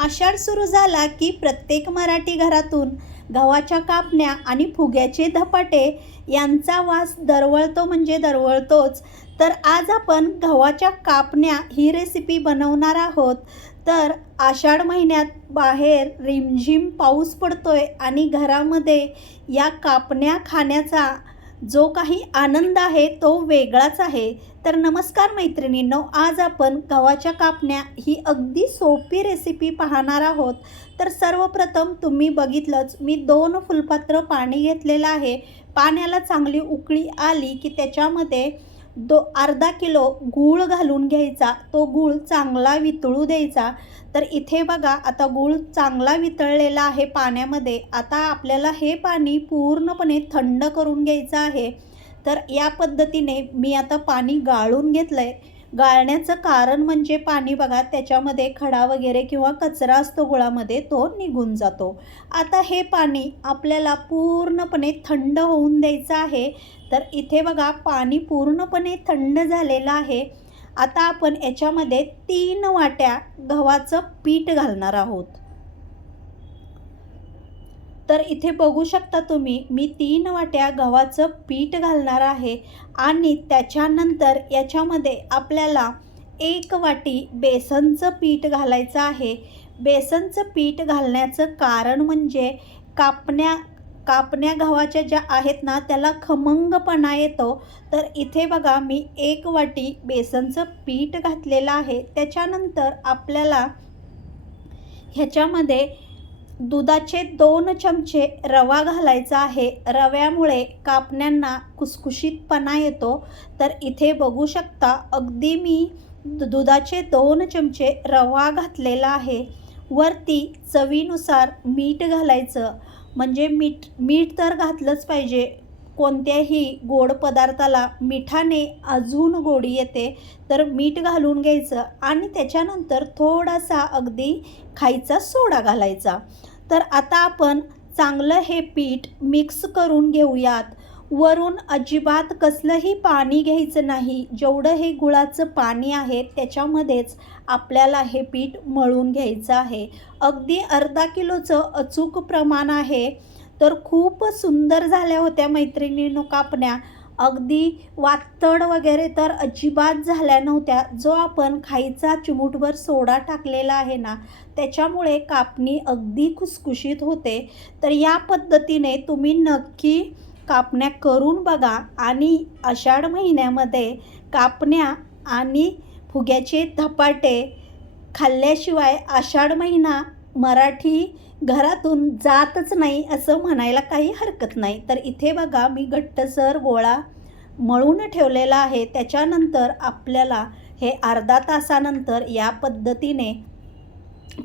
आषाढ सुरू झाला की प्रत्येक मराठी घरातून गव्हाच्या कापण्या आणि फुग्याचे धपाटे यांचा वास दरवळतो म्हणजे दरवळतोच. तर आज आपण गव्हाच्या कापण्या ही रेसिपी बनवणार आहोत. तर आषाढ महिन्यात बाहेर रिमझिम पाऊस पडतोय आणि घरामध्ये या कापण्या खाण्याचा जो काही आनंद आहे तो वेगळाच आहे. तर नमस्कार मैत्रिणींनो, आज आपण गव्हाच्या कापण्या ही अगदी सोपी रेसिपी पाहणार आहोत. तर सर्वप्रथम तुम्ही बघितलंच, मी 2 फुलपात्र पाणी घेतलेलं आहे. पाण्याला चांगली उकळी आली की त्याच्यामध्ये अर्धा किलो गूळ घालून घ्यायचा. तो गूळ चांगला वितळू द्यायचा. तर इथे बघा, आता गूळ चांगला वितळलेला आहे पाण्यामध्ये. आता आपल्याला हे पाणी पूर्णपणे थंड करून घ्यायचं आहे. तर या पद्धतीने मी आता पाणी गाळून घेतलं आहे. गाळण्याचं कारण म्हणजे पाणी बघा, त्याच्यामध्ये खडा वगैरे किंवा कचरा असतो गुळामध्ये, तो निघून जातो. आता हे पाणी आपल्याला पूर्णपणे थंड होऊन द्यायचं आहे. तर इथे बघा, पाणी पूर्णपणे थंड झालेलं आहे. आता आपण याच्यामध्ये 3 वाट्या गव्हाचं पीठ घालणार आहोत. तर इथे बघू शकता तुम्ही, मी 3 वाट्या गव्हाचं पीठ घालणार आहे आणि त्याच्यानंतर याच्यामध्ये आपल्याला 1 वाटी बेसनचं पीठ घालायचं आहे. बेसनचं पीठ घालण्याचं कारण म्हणजे कापण्या गव्हाच्या ज्या आहेत ना, त्याला खमंगपणा येतो. तर इथे बघा, मी 1 वाटी बेसनचं पीठ घातलेलं आहे. त्याच्यानंतर आपल्याला ह्याच्यामध्ये दुधाचे 2 चमचे रवा घालायचा आहे. रव्यामुळे कापण्यांना खुसखुशीतपणा येतो. तर इथे बघू शकता, अगदी मी दुधाचे 2 चमचे रवा घातलेला आहे. वरती चवीनुसार मीठ घालायचं. म्हणजे मीठ तर घातलंच पाहिजे. कोणत्याही गोड पदार्थाला मिठाने अजून गोडी येते. तर मीठ घालून घ्यायचं आणि त्याच्यानंतर थोडासा अगदी खायचा सोडा घालायचा. तर आता आपण चांगलं हे पीठ मिक्स करून घेऊयात. वरून अजिबात कसलंही पाणी घ्यायचं नाही. जेवढं हे गुळाचं पाणी आहे त्याच्यामध्येच आपल्याला हे पीठ मळून घ्यायचं आहे. अगदी अर्धा किलोचं अचूक प्रमाण आहे. तर खूप सुंदर झाल्या होत्या मैत्रिणींनो कापण्या. अगदी वातड वगैरे तर अजिबात झाल्या नव्हत्या. जो आपण खायचा चिमूटभर सोडा टाकलेला आहे ना, त्याच्यामुळे कापणी अगदी खुसखुशीत होते. तर या पद्धतीने तुम्ही नक्की कापण्या करून बघा आणि आषाढ महिन्यामध्ये कापण्या आणि फुग्याचे धपाटे खाल्ल्याशिवाय आषाढ महिना मराठी घरातून जातच नाही असं म्हणायला काही हरकत नाही. तर इथे बघा, मी घट्टसर गोळा मळून ठेवलेला आहे. त्याच्यानंतर आपल्याला हे अर्धा तासानंतर या पद्धतीने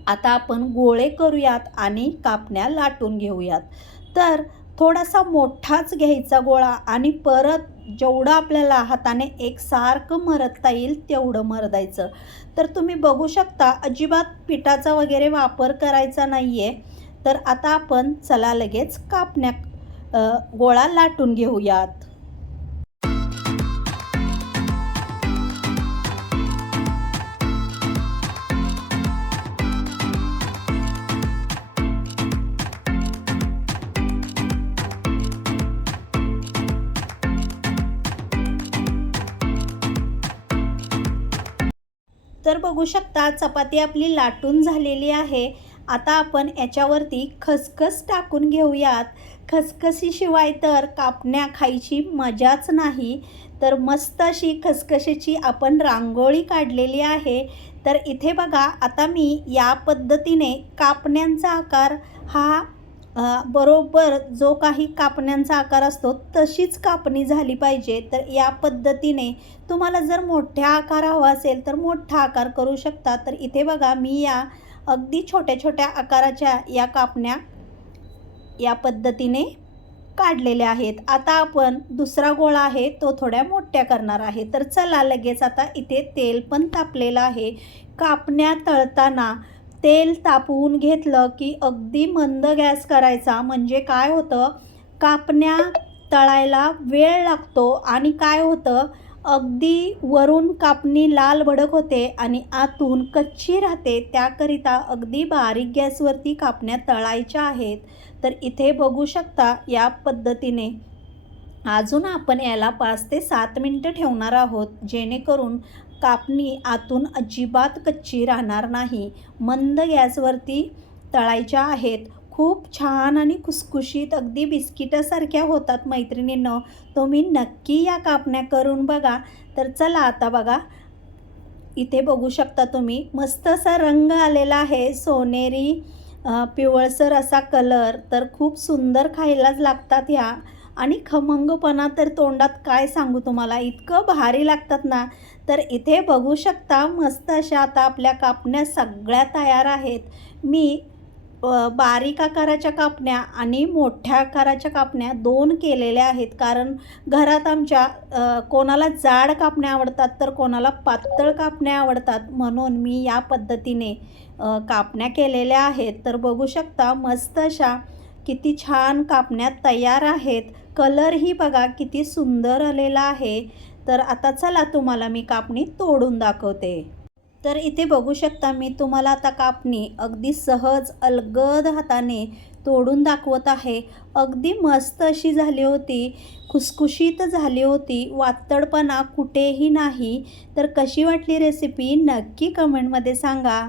आता आपण गोळे करूयात आणि कापण्या लाटून घेऊयात. तर थोडासा मोठाच घ्यायचा गोळा आणि परत जेवढं आपल्याला हाताने एकसारखं मरदता येईल तेवढं मरदायचं. तर तुम्ही बघू शकता, अजिबात पिठाचा वगैरे वापर करायचा नाही आहे. तर आता आपण चला लगेच कापण्या गोळा लाटून घेऊयात. तर बघू शकता, चपाती आपली लाटून झालेली आहे. आता आपण याच्यावरती खसखस टाकून घेऊयात. खसखसीशिवाय तर कापण्या खायची मजाच नाही. तर मस्त अशी खसखशीची आपण रांगोळी काढलेली आहे. तर इथे बघा, आता मी या पद्धतीने कापण्यांचा आकार हा बरोबर जो काही कापण्यांचा आकार असतो तशीच कापणी झाली पाहिजे. तर या पद्धतीने तुम्हाला जर मोठ्या आकार हवा असेल तर मोठा आकार करू शकता. तर इथे बघा, मी या अगदी छोट्या छोट्या आकाराच्या या कापण्या या पद्धतीने काढलेल्या आहेत. आता आपण दुसरा गोळा आहे तो थोड्या मोठ्या करणार आहे. तर चला लगेच, आता इथे तेल पण तापलेलं आहे. कापण्या तळताना तेल तापवून घेतलं की अगदी मंद गॅस करायचा. म्हणजे काय होतं, कापण्या तळायला वेळ लागतो आणि काय होतं, अगदी वरून कापणी लाल भडक होते आणि आतून कच्ची राहते, त्याकरिता अगदी बारीक गॅसवरती कापण्या तळायच्या आहेत. तर इथे बघू शकता या पद्धतीने अजून आपण याला 5 ते 7 मिनटं ठेवणार आहोत, जेणेकरून कापणी आतून अजिबात कच्ची राहणार नाही. मंद गॅसवरती तळायच्या आहेत. खूप छान आणि खुसखुशीत अगदी बिस्किटासारख्या होतात मैत्रिणींनो. तुम्ही नक्की या कापण्या करून बघा. तर चला आता बघा, इथे बघू शकता तुम्ही मस्त असा रंग आलेला आहे, सोनेरी पिवळसर असा कलर. तर खूप सुंदर खायलाच लागतात ह्या आणि खमंगपणा तर तोंडात काय सांगू तुम्हाला, इतकं भारी लागतात ना. तर इथे बघू शकता मस्त अशा आता आपल्या कापण्या सगळ्या तयार आहेत. मी बारीक आकाराच्या कापण्या आणि मोठ्या आकाराच्या कापण्या 2 केलेल्या आहेत, कारण घरात आमच्या कोणाला जाड कापण्या आवडतात तर कोणाला पातळ कापण्या आवडतात, म्हणून मी या पद्धतीने कापण्या केलेल्या आहेत. तर बघू शकता मस्त अशा किती छान कापण्या तयार आहेत. कलरही बघा किती सुंदर आलेला आहे. तर आता चला तुम्हाला मी कापणी तोडून दाखवते. तर इथे बघू शकता मी तुम्हाला आता कापणी अगदी सहज अलगद हाताने तोडून दाखवत आहे. अगदी मस्त अशी झाली होती, खुसखुशीत झाली होती, वातडपणा कुठेही नाही. तर कशी वाटली रेसिपी नक्की कमेंटमध्ये सांगा.